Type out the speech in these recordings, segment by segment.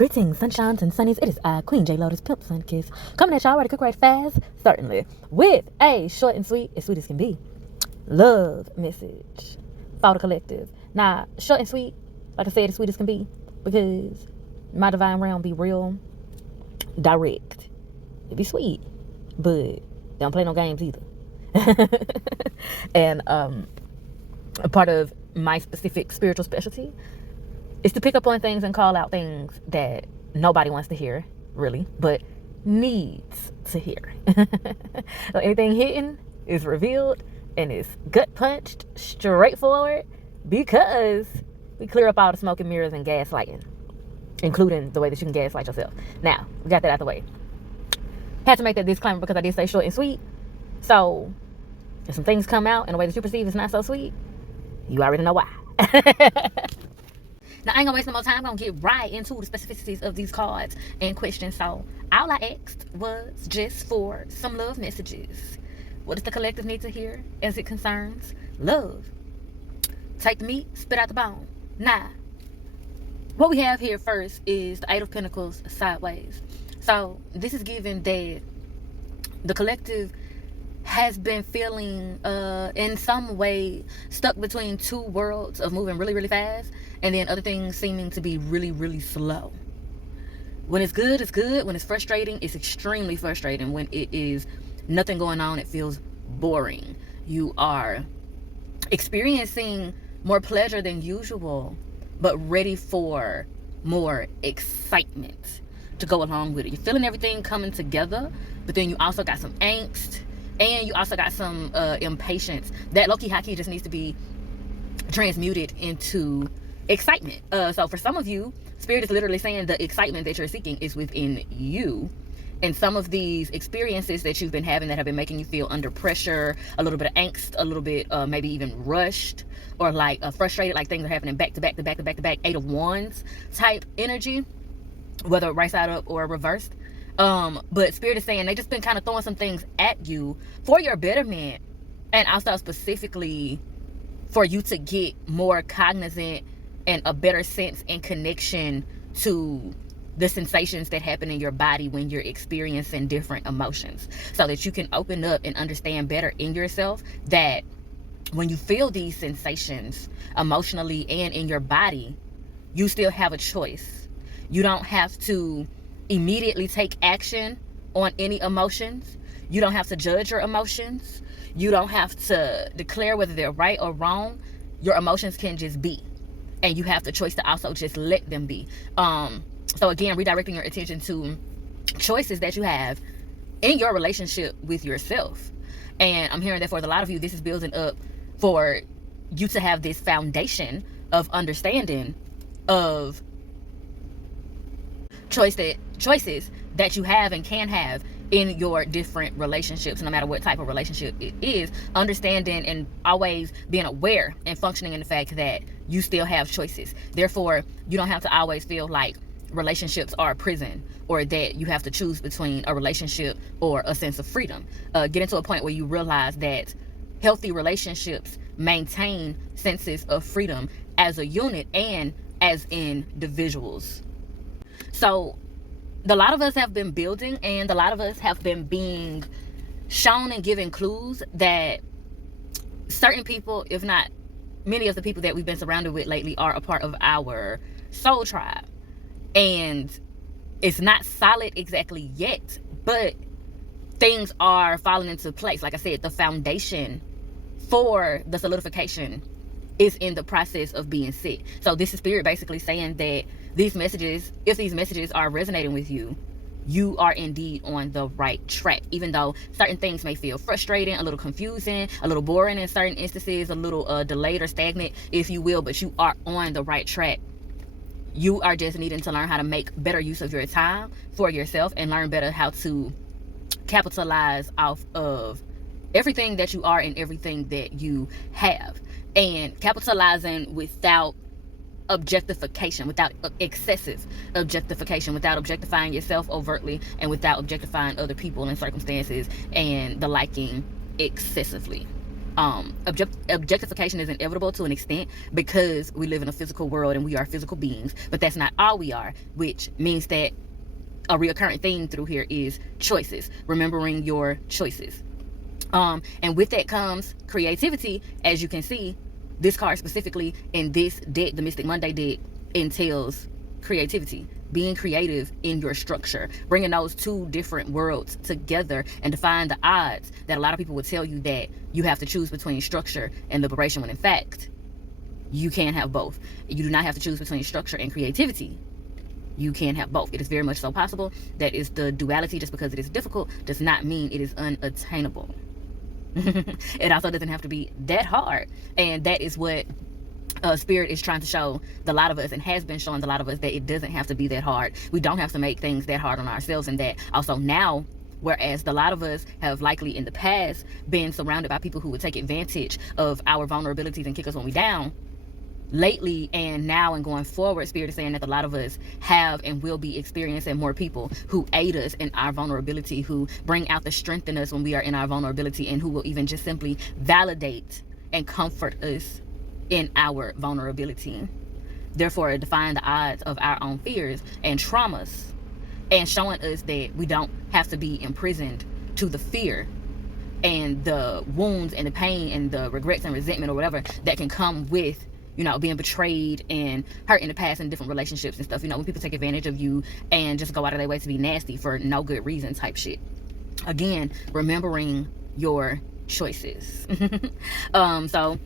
Greetings, sunshines and sunnies. It is I, Queen J Lotus, Pimp Sun Kiss, coming at y'all ready to cook right fast, certainly, with a short and sweet, as sweet as can be, love message for the collective. Now, short and sweet, like I said, as sweet as can be, because my divine realm be real direct. It be sweet, but don't play no games either. And a part of my specific spiritual specialty is to pick up on things and call out things that nobody wants to hear, really, but needs to hear. So anything hidden is revealed and is gut punched straightforward, because we clear up all the smoke and mirrors and gaslighting, including the way that you can gaslight yourself. Now, we got that out the way. Had to make that disclaimer because I did say short and sweet. So if some things come out in a way that you perceive is not so sweet, you already know why. Now, I ain't gonna waste no more time. I'm gonna get right into the specificities of these cards and questions. So, all I asked was just for some love messages. What does the collective need to hear as it concerns love? Take the meat, spit out the bone. Now, what we have here first is the Eight of Pentacles sideways. So, this is given that the collective has been feeling in some way stuck between two worlds of moving really, really fast, and then other things seeming to be really, really slow. When it's good, it's good. When it's frustrating, it's extremely frustrating. When it is nothing going on, it feels boring. You are experiencing more pleasure than usual, but ready for more excitement to go along with it. You're feeling everything coming together, but then you also got some angst, and you also got some impatience that low-key, high-key just needs to be transmuted into excitement. So for some of you, Spirit is literally saying the excitement that you're seeking is within you. And some of these experiences that you've been having that have been making you feel under pressure, a little bit of angst, a little bit maybe even rushed, or like frustrated, like things are happening back to back to back to back to back, Eight of Wands type energy, whether right side up or reversed. But Spirit is saying they just been kind of throwing some things at you for your betterment, and also specifically for you to get more cognizant and a better sense and connection to the sensations that happen in your body when you're experiencing different emotions, so that you can open up and understand better in yourself that when you feel these sensations emotionally and in your body, you still have a choice. You don't have to immediately take action on any emotions. You don't have to judge your emotions. You don't have to declare whether they're right or wrong. Your emotions can just be, and you have the choice to also just let them be. So again, redirecting your attention to choices that you have in your relationship with yourself. And I'm hearing that for a lot of you, this is building up for you to have this foundation of understanding of choices that you have and can have in your different relationships, no matter what type of relationship it is. Understanding and always being aware and functioning in the fact that you still have choices. Therefore, you don't have to always feel like relationships are a prison, or that you have to choose between a relationship or a sense of freedom. Get into a point where you realize that healthy relationships maintain senses of freedom as a unit and as individuals. So a lot of us have been building, and a lot of us have been being shown and given clues that certain people, if not many of the people that we've been surrounded with lately, are a part of our soul tribe. And it's not solid exactly yet, but things are falling into place. Like I said, the foundation for the solidification is in the process of being set. So this is Spirit basically saying that these messages, if these messages are resonating with you, you are indeed on the right track. Even though certain things may feel frustrating, a little confusing, a little boring in certain instances, a little delayed or stagnant, if you will, but you are on the right track. You are just needing to learn how to make better use of your time for yourself, and learn better how to capitalize off of everything that you are and everything that you have. And capitalizing without objectification, without excessive objectification, without objectifying yourself overtly, and without objectifying other people and circumstances and the liking excessively. Objectification is inevitable to an extent because we live in a physical world and we are physical beings, but that's not all we are, which means that a reoccurring theme through here is choices, remembering your choices. And with that comes creativity. As you can see, this card specifically in this deck, the Mystic Monday deck, entails creativity, being creative in your structure, bringing those two different worlds together and defying the odds that a lot of people would tell you that you have to choose between structure and liberation, when in fact, you can have both. You do not have to choose between structure and creativity. You can have both. It is very much so possible. That is the duality. Just because it is difficult does not mean it is unattainable. It also doesn't have to be that hard. And that is what Spirit is trying to show the lot of us, and has been showing the lot of us, that it doesn't have to be that hard. We don't have to make things that hard on ourselves. And that also now, whereas the lot of us have likely in the past been surrounded by people who would take advantage of our vulnerabilities and kick us when we down, lately and now and going forward, Spirit is saying that a lot of us have and will be experiencing more people who aid us in our vulnerability, who bring out the strength in us when we are in our vulnerability, and who will even just simply validate and comfort us in our vulnerability. Therefore, defying the odds of our own fears and traumas, and showing us that we don't have to be imprisoned to the fear and the wounds and the pain and the regrets and resentment or whatever that can come with, you know, being betrayed and hurt in the past in different relationships and stuff. You know, when people take advantage of you and just go out of their way to be nasty for no good reason type shit. Again, remembering your choices. So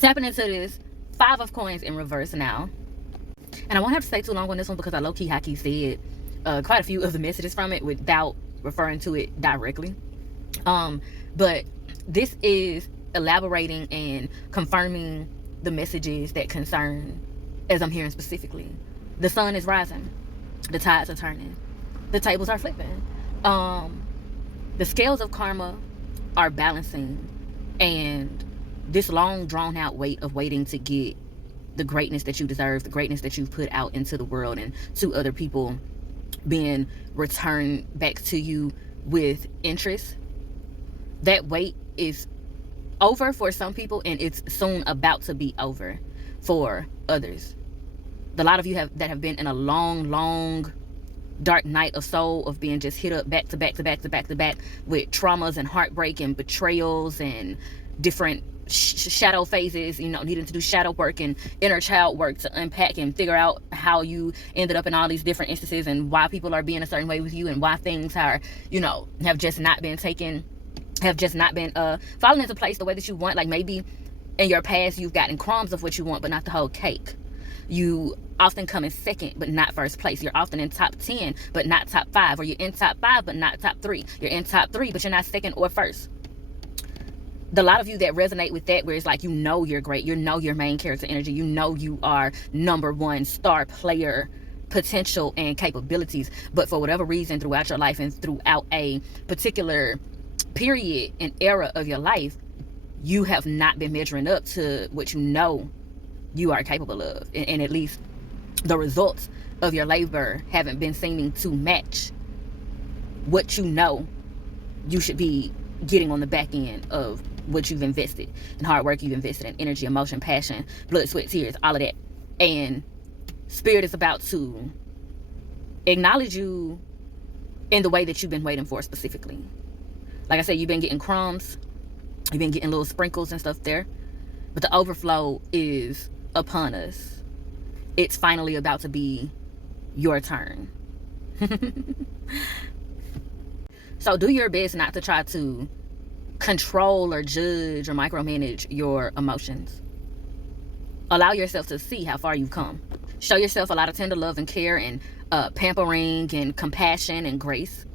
tapping into this 5 of Coins in reverse now. And I won't have to stay too long on this one because I low-key haki said quite a few of the messages from it without referring to it directly. But this is elaborating and confirming the messages that concern, as I'm hearing specifically. The sun is rising, the tides are turning, the tables are flipping, the scales of karma are balancing, and this long drawn out wait of waiting to get the greatness that you deserve, the greatness that you've put out into the world and to other people, being returned back to you with interest. That wait is over for some people, and it's soon about to be over for others. A lot of you that have been in a long dark night of soul, of being just hit up back to back with traumas and heartbreak and betrayals and different shadow phases, you know, needing to do shadow work and inner child work to unpack and figure out how you ended up in all these different instances, and why people are being a certain way with you, and why things are, you know, have just not been falling into place the way that you want. Like maybe in your past you've gotten crumbs of what you want, but not the whole cake. You often come in second but not first place. You're often in top 10 but not top 5, or you're in top 5 but not top 3. You're in top 3 but you're not second or first. The lot of you that resonate with that, where it's like, you know, you're great, you know, your main character energy, you know, you are #1 star player potential and capabilities, but for whatever reason throughout your life and throughout a particular period and era of your life, you have not been measuring up to what you know you are capable of, and at least the results of your labor haven't been seeming to match what you know you should be getting on the back end of what you've invested in, hard work you've invested in, energy, emotion, passion, blood, sweat, tears, all of that. And Spirit is about to acknowledge you in the way that you've been waiting for specifically. Like I said, you've been getting crumbs, you've been getting little sprinkles and stuff there, but the overflow is upon us. It's finally about to be your turn. So do your best not to try to control or judge or micromanage your emotions. Allow yourself to see how far you've come. Show yourself a lot of tender love and care and pampering and compassion and grace.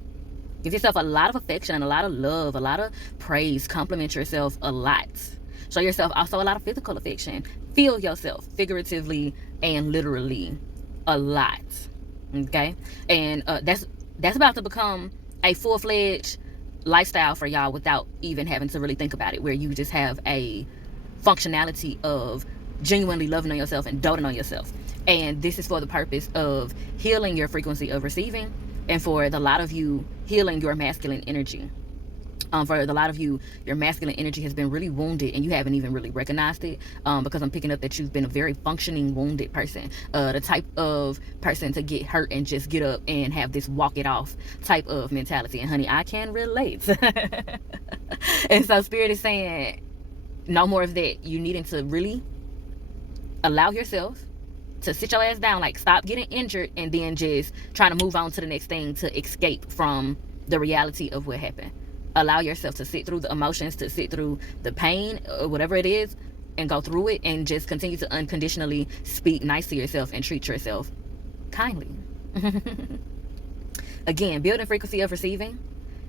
Give yourself a lot of affection and a lot of love, a lot of praise. Compliment yourself a lot. Show yourself also a lot of physical affection. Feel yourself figuratively and literally a lot. Okay? And that's about to become a full-fledged lifestyle for y'all without even having to really think about it, where you just have a functionality of genuinely loving on yourself and doting on yourself. And this is for the purpose of healing your frequency of receiving, and for the lot of you, healing your masculine energy. For a lot of you, your masculine energy has been really wounded and you haven't even really recognized it, because I'm picking up that you've been a very functioning wounded person, the type of person to get hurt and just get up and have this walk it off type of mentality. And honey, I can relate. And so Spirit is saying no more of that. You needing to really allow yourself to sit your ass down, like stop getting injured and then just trying to move on to the next thing to escape from the reality of what happened. Allow yourself to sit through the emotions, to sit through the pain or whatever it is, and go through it, and just continue to unconditionally speak nice to yourself and treat yourself kindly. Again, building frequency of receiving,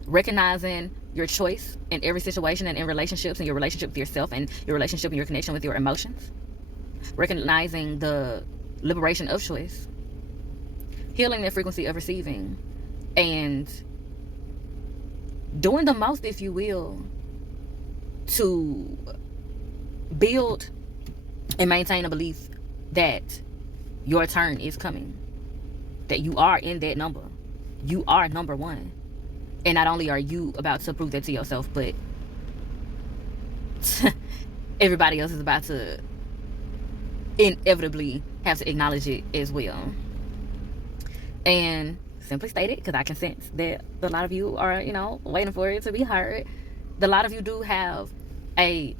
recognizing your choice in every situation and in relationships, and your relationship with yourself and your relationship and your connection with your emotions, recognizing the liberation of choice, healing the frequency of receiving, and doing the most, if you will, to build and maintain a belief that your turn is coming, that you are in that number. You are number one. And not only are you about to prove that to yourself, but everybody else is about to inevitably have to acknowledge it as well. And simply stated, because I can sense that a lot of you are, waiting for it to be heard. A lot of you do have a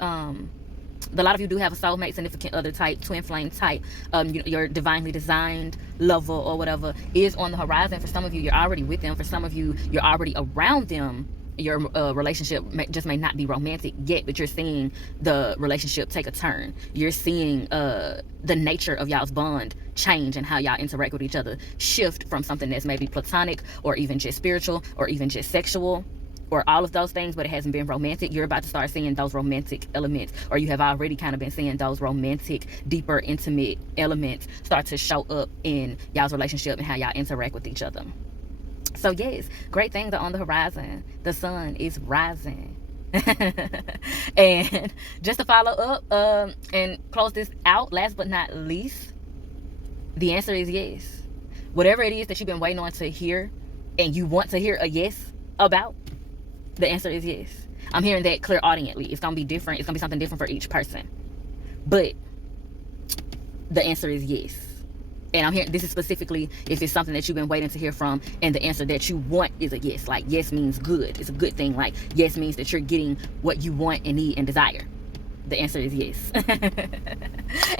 soulmate, significant other type, twin flame type. Your divinely designed lover or whatever is on the horizon. For some of you, you're already with them. For some of you, you're already around them. Your relationship may not be romantic yet, but you're seeing the relationship take a turn. You're seeing the nature of y'all's bond change, and how y'all interact with each other shift from something that's maybe platonic or even just spiritual or even just sexual or all of those things, but it hasn't been romantic. You're about to start seeing those romantic elements, or you have already kind of been seeing those romantic, deeper, intimate elements start to show up in y'all's relationship and how y'all interact with each other. So yes, great things are on the horizon. The sun is rising. And just to follow up and close this out, last but not least, the answer is yes. Whatever it is that you've been waiting on to hear and you want to hear a yes about, the answer is yes. I'm hearing that clairaudiently. It's going to be different. It's going to be something different for each person. But the answer is yes. And I'm hearing this is specifically if it's something that you've been waiting to hear from, and the answer that you want is a yes. Like yes means good. It's a good thing. Like yes means that you're getting what you want and need and desire. The answer is yes. And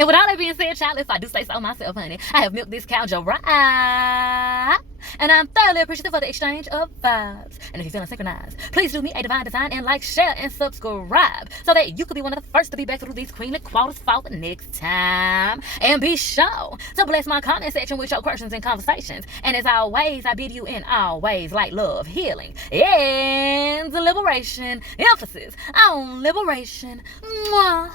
with all that being said, child, if I do say so myself, honey, I have milked this cow dry. And I'm thoroughly appreciative for the exchange of vibes. And if you're feeling synchronized, please do me a divine design and like, share, and subscribe so that you could be one of the first to be back through these queenly quarters for the next time. And be sure to bless my comment section with your questions and conversations. And as always, I bid you in all ways light, love, healing, and liberation. Emphasis on liberation. Mwah.